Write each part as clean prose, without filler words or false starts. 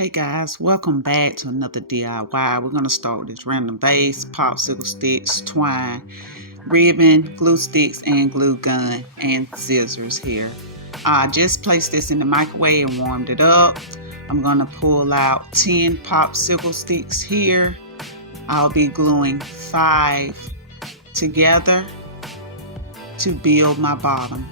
Hey guys, welcome back to another DIY. We're going to start with this random vase, popsicle sticks, twine, ribbon, glue sticks, and glue gun, and scissors here. I just placed this in the microwave and warmed it up. I'm going to pull out 10 popsicle sticks here. I'll be gluing 5 together to build my bottom.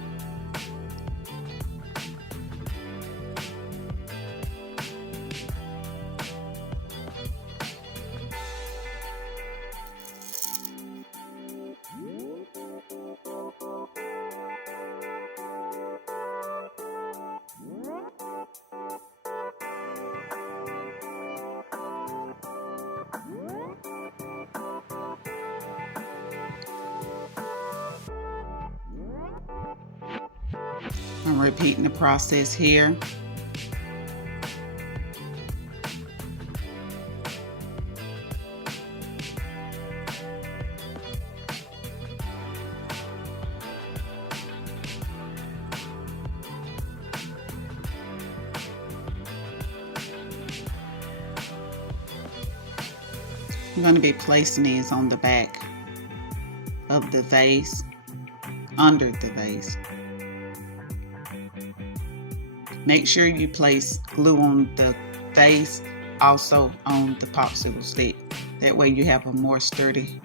I'm repeating the process here. I'm going to be placing these on the back of the vase, under the vase. Make sure you place glue on the vase, also on the popsicle stick. That way you have a more sturdy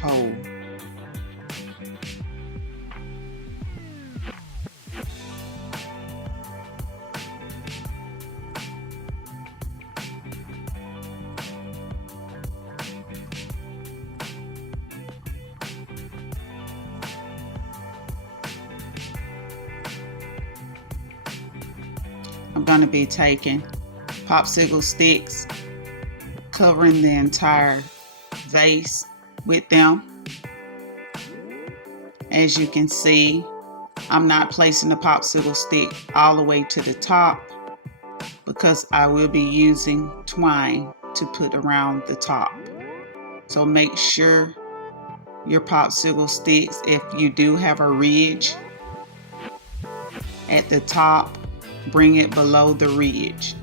hold. I'm going to be taking popsicle sticks, covering the entire vase with them. As you can see, I'm not placing the popsicle stick all the way to the top because I will be using twine to put around the top. So make sure your popsicle sticks, if you do have a ridge at the top, bring it below the ridge.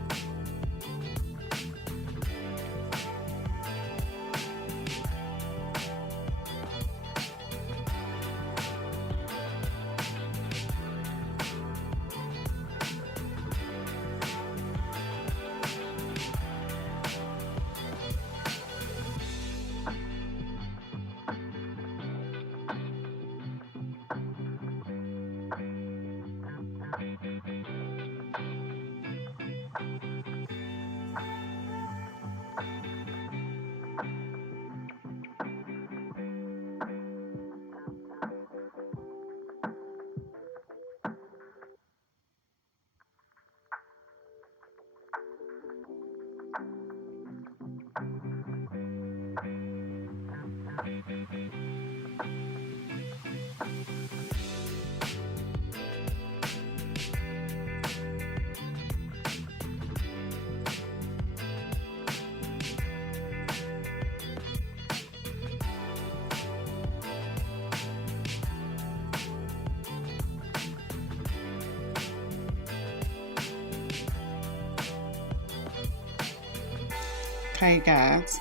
Okay guys,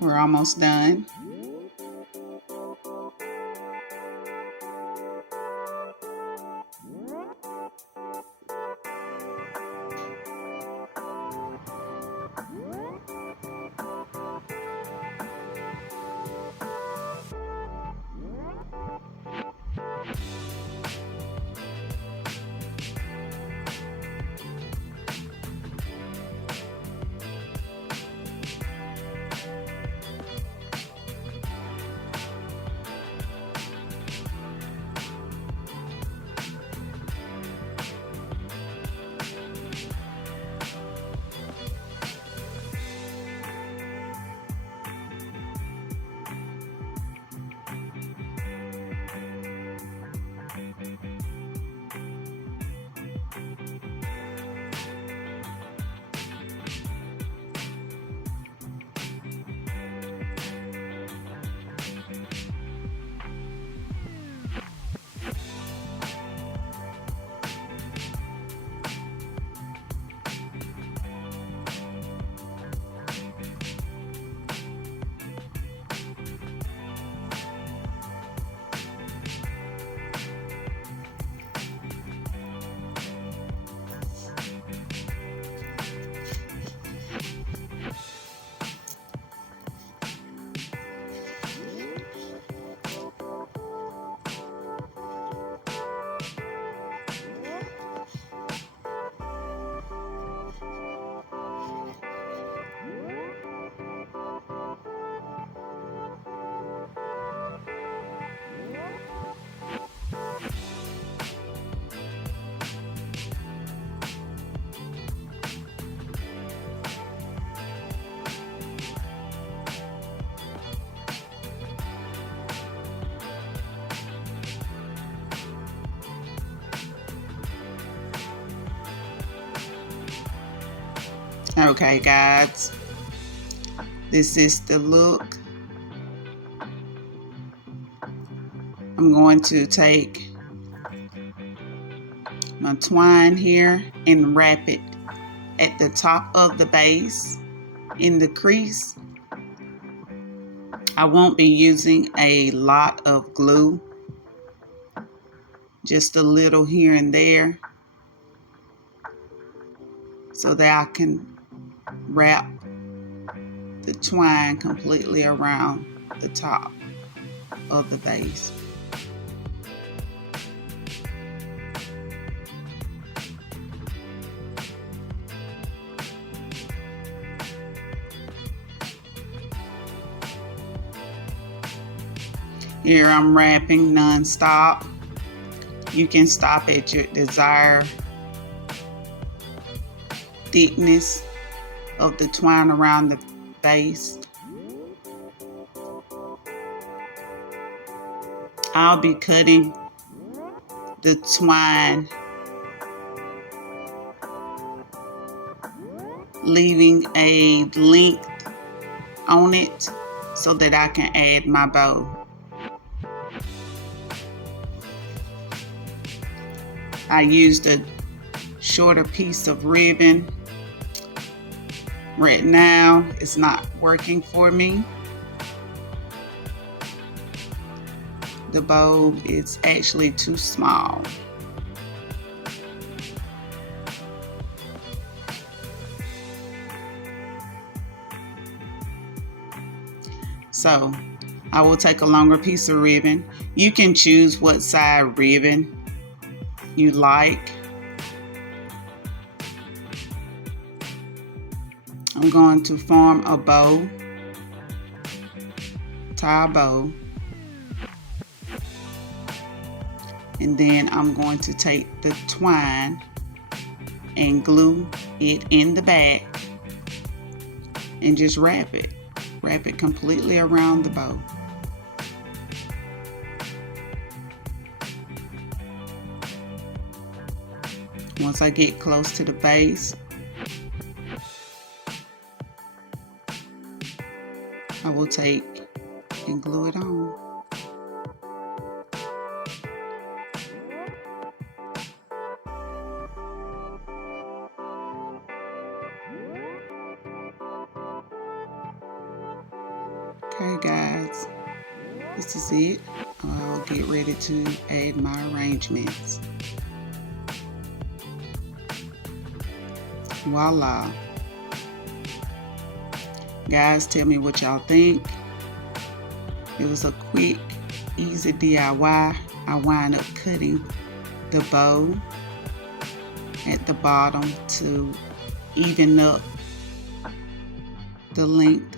we're almost done. Okay guys, this is the look. I'm going to take my twine here and wrap it at the top of the base in the crease. I won't be using a lot of glue, just a little here and there, so that I can wrap the twine completely around the top of the base. Here I'm wrapping non-stop. You can stop at your desired thickness of the twine around the base. I'll be cutting the twine, leaving a length on it so that I can add my bow. I used a shorter piece of ribbon. Right now it's not working for me. The bow is actually too small. So I will take a longer piece of ribbon. You can choose what side ribbon you like. I'm going to form a bow, tie a bow, and then I'm going to take the twine and glue it in the back and just wrap it completely around the bow. Once I get close to the base, I will take and glue it on. Okay guys, this is it. I'll get ready to add my arrangements. Voila. Guys, tell me what y'all think. It was a quick, easy DIY. I wind up cutting the bow at the bottom to even up the length